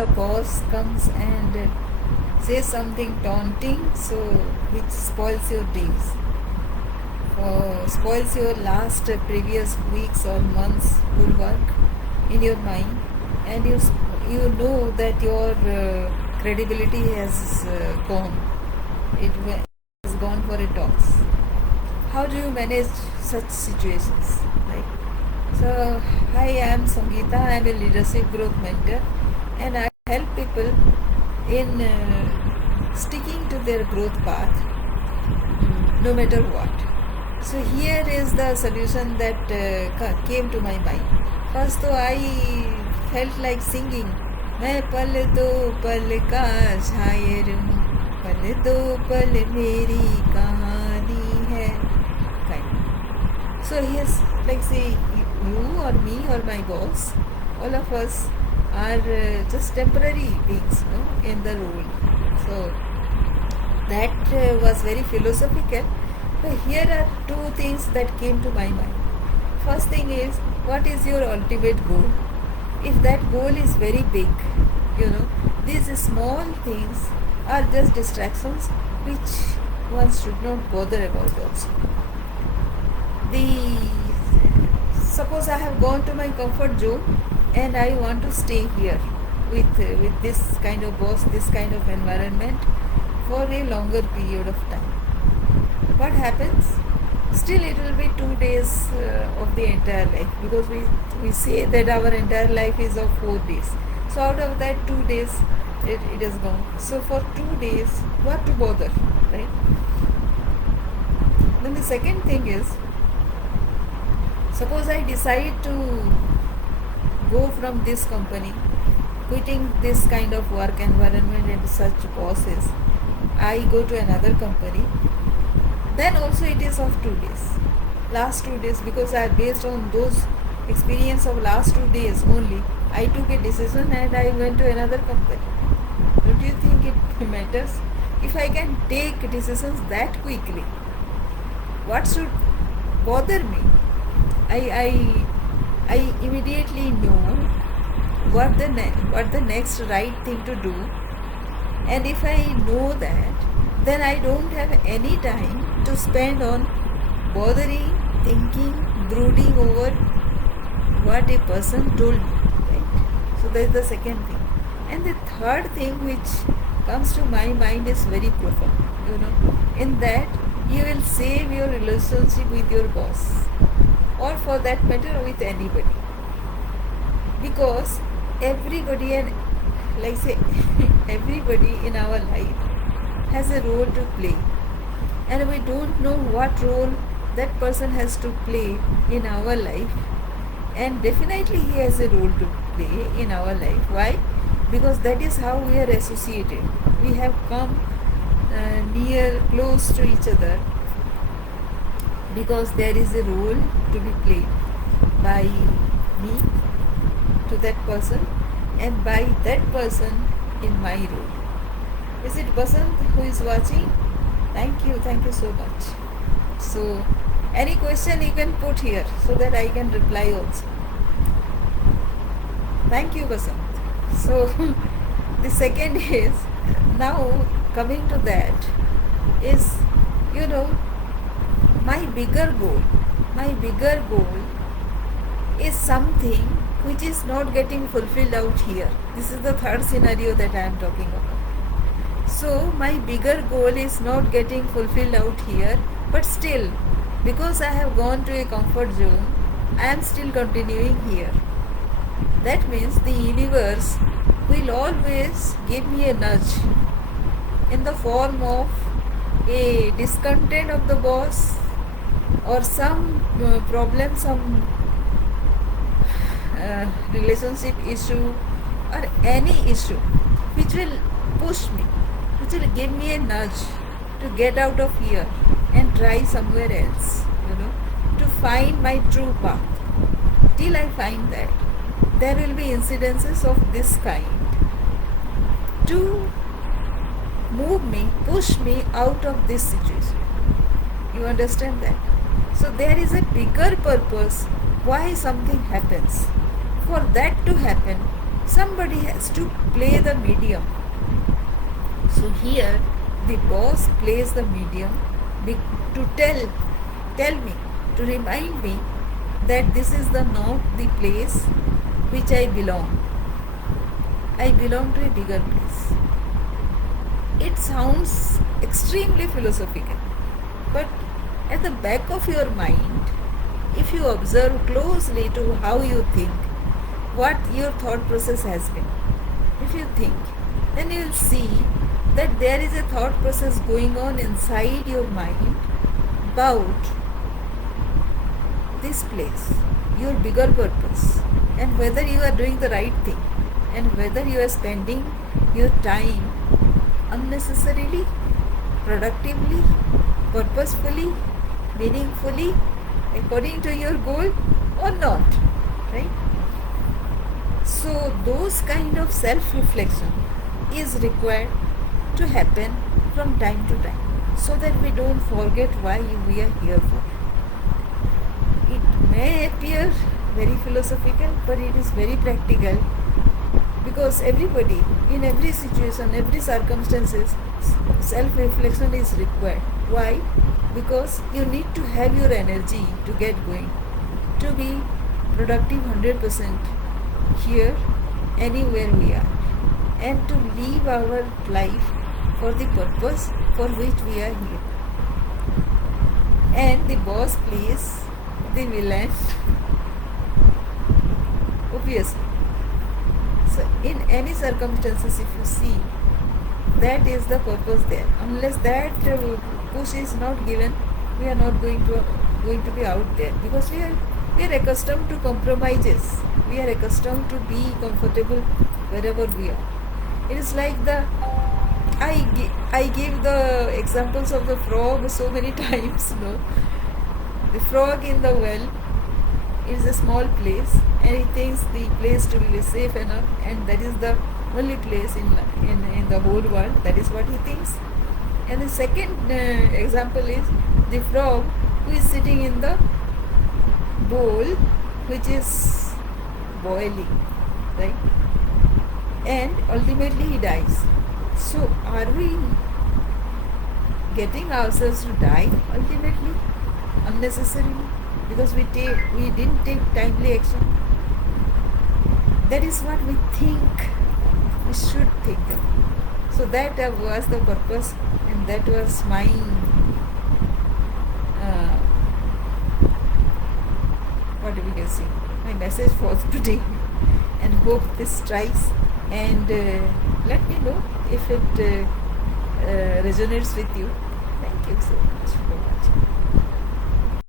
the boss comes and says something taunting, so which spoils your days, or spoils your last previous weeks or months full work in your mind, and you know that your credibility has gone. Has gone for a toss. How do you manage such situations? Right. So, hi, I am Sangeeta. I am a leadership growth mentor, and I help people in sticking to their growth path, no matter what. So here is the solution that came to my mind. First, though, I felt like singing. मैं पल दो पल का शायर हूँ, पल दो पल मेरी कहानी है. Kind. So here's like say you or me or my boss, all of us are just temporary beings, no, in the role. So that was very philosophical. But here are two things that came to my mind. First thing is, what is your ultimate goal? If that goal is very big, these small things are just distractions which one should not bother about also. Suppose I have gone to my comfort zone and I want to stay here with this kind of boss, this kind of environment for a longer period of time. What happens? Still it will be 2 days of the entire life, because we say that our entire life is of 4 days. So out of that 2 days it is gone. So for 2 days, what to bother, right? Then the second thing is, suppose I decide to go from this company, quitting this kind of work environment and such bosses, I go to another company. Then also it is of 2 days, last 2 days, because based on those experience of last 2 days only, I took a decision and I went to another company. Don't you think it matters? If I can take decisions that quickly, what should bother me? I immediately know what the next right thing to do, and if I know that, then I don't have any time to spend on bothering, thinking, brooding over what a person told me, right? So that is the second thing. And the third thing which comes to my mind is very profound. In that you will save your relationship with your boss, or for that matter with anybody, because everybody and like say everybody in our life has a role to play, and we don't know what role that person has to play in our life, and definitely he has a role to play in our life. Why? Because that is how we are associated. We have come close to each other, because there is a role to be played by me to that person, and by that person in my role. Is it Basant who is watching? Thank you so much. So any question you can put here so that I can reply also. Thank you, Basant. So the second is, now coming to that, is my bigger goal is something which is not getting fulfilled out here. This is the third scenario that I am talking about. So my bigger goal is not getting fulfilled out here, but still, because I have gone to a comfort zone, I am still continuing here. That means the universe will always give me a nudge in the form of a discontent of the boss, or some problem, some relationship issue, or any issue which will push me, which will give me a nudge to get out of here and try somewhere else, to find my true path. Till I find that, there will be incidences of this kind to move me, push me out of this situation. You understand that? So there is a bigger purpose why something happens. For that to happen, somebody has to play the medium. So here the boss plays the medium to tell me, to remind me that this is not the place which I belong. I belong to a bigger place. It sounds extremely philosophical, but at the back of your mind, if you observe closely to how you think, what your thought process has been, if you think, then you will see that there is a thought process going on inside your mind about this place, your bigger purpose, and whether you are doing the right thing, and whether you are spending your time unnecessarily, productively, purposefully, meaningfully, according to your goal or not, right? So those kind of self-reflection is required to happen from time to time, so that we don't forget why we are here for. It may appear very philosophical, but it is very practical, because everybody, in every situation, every circumstances, self-reflection is required. Why? Because you need to have your energy to get going, to be productive 100% here, anywhere we are, and to live our life for the purpose for which we are here. And the boss plays the villain, obviously. So in any circumstances, if you see, that is the purpose there. Unless that push is not given, we are not going to be out there, because we are accustomed to compromises. We are accustomed to be comfortable wherever we are. It is like I give the examples of the frog so many times. The frog in the well is a small place, and he thinks the place to be safe enough, and that is the only place in the whole world. That is what he thinks. And the second example is the frog who is sitting in the bowl which is boiling, right? And ultimately he dies. So are we getting ourselves to die ultimately, unnecessarily, because we didn't take timely action? That is what we think we should think of. So that was the purpose, and that was my what do we can say, my message for today. And hope this strikes, and let me know if it resonates with you. Thank you so much.